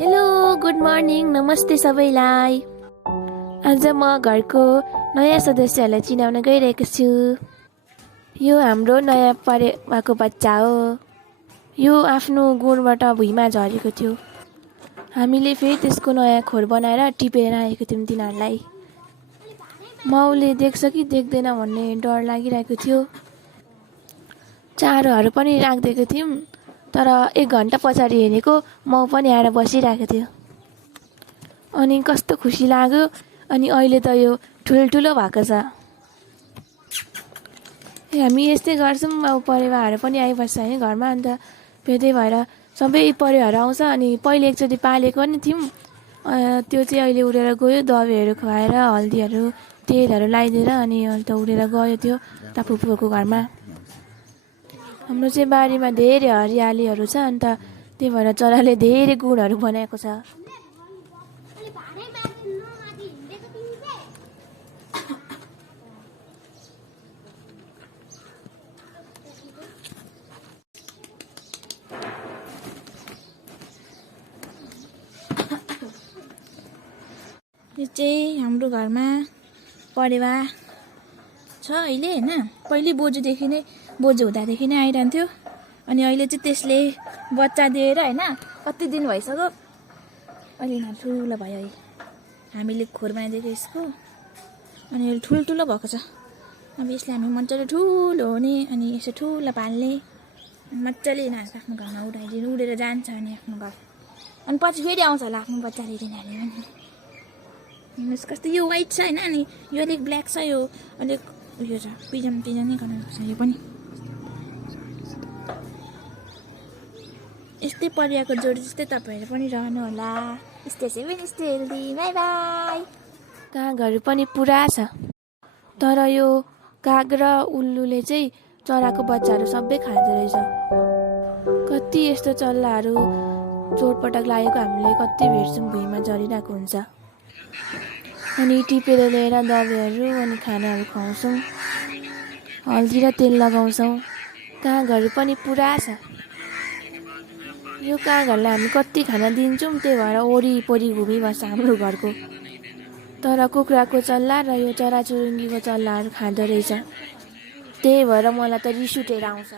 Hello good morning नमस्ते सबैलाई। आज म घरको नयाँ सदस्यहरूलाई चिनाउन गइरहेको छु। यो हाम्रो नयाँ भएको बच्चा हो। यो आफ्नो गुणबाट भुइँमा झरेको थियो। हामीले फेरि त्यसको नयाँ खोर बनाएर टिपेर राखेको थियौँ तिनीहरूलाई। माउले देख्छ कि देख्दैन भन्ने डर लागिरहेको थियो। चारोहरू पनि राखिदिएको थियौँ, तर 1 घन्टा पछाडि हेरेको माउ पनि आएर बसिरहेको थियो। अनि कस्तो खुसी लाग्यो। अनि अहिले त यो ठुल्ठुलो भएको छ। हामी यस्तै गर्छौँ। अब परेवाहरू पनि आइबस्छ है घरमा। अन्त त्यही भएर सबै परेवाहरू आउँछ। अनि पहिले एकचोटि पालेको नि थियौँ, त्यो चाहिँ अहिले उडेर गयो। दबाईहरू खुवाएर हल्दीहरू तेलहरू लगाइदिएर अनि अहिले त उडेर गयो त्यो ता फुपूको घरमा। हाम्रो चाहिँ बारीमा धेरै हरियालीहरू छ। अन्त त्यही भएर चराले धेरै गुणहरू बनाएको छ। यो चाहिँ हाम्रो घरमा परेवा छ अहिले होइन। पहिले बोजू हुँदादेखि नै आइरहन्थ्यो। अनि अहिले चाहिँ त्यसले बच्चा दिएर होइन कति दिन भइसक्यो। अहिले ठुलो भयो है। हामीले खोर बनाइदिएको यसको। अनि अहिले ठुल्ठुलो भएको छ। अब यसले हामी मजाले ठुलो हुने अनि यसो ठुलो पाल्ने मजाले यिनीहरू आफ्नो घरमा उडाइदिनु उडेर जान्छ अनि आफ्नो घर। अनि पछि फेरि आउँछ होला आफ्नो बच्चा लिएर यिनीहरूले। हेर्नुहोस् कस्तो यो वाइट छ होइन। अनि यो अलिक ब्ल्याक छ। यो अलिक उयो छ पिजन नै कलरको छ यो पनि। यस्तै परिवारको जोडी जस्तै तपाईँहरू पनि रहनु होला। Stay safe and stay healthy. Bye bye. कागहरू पनि पुरा छ। तर यो काग र उल्लुले चाहिँ चराको बच्चाहरू सबै खाँदो रहेछ। कति यस्तो चल्लाहरू चोटपटक लागेको हामीले कति भेट्छौँ भुइँमा झरिरहेको हुन्छ। अनि टिपेर ल्याएर दबाईहरू अनि खानाहरू खुवाउँछौँ, हल्दी र तेल लगाउँछौँ। कागहरू पनि पुरा छ। यो कागहरूलाई हामी कति खाना दिन्छौँ, त्यही भएर वरिपरि घुमिबस्छ हाम्रो घरको। तर कुखुराको चल्ला र यो चराचुरुङ्गीको चल्लाहरू खाँदो रहेछ। त्यही भएर मलाई त रिस उठेर आउँछ।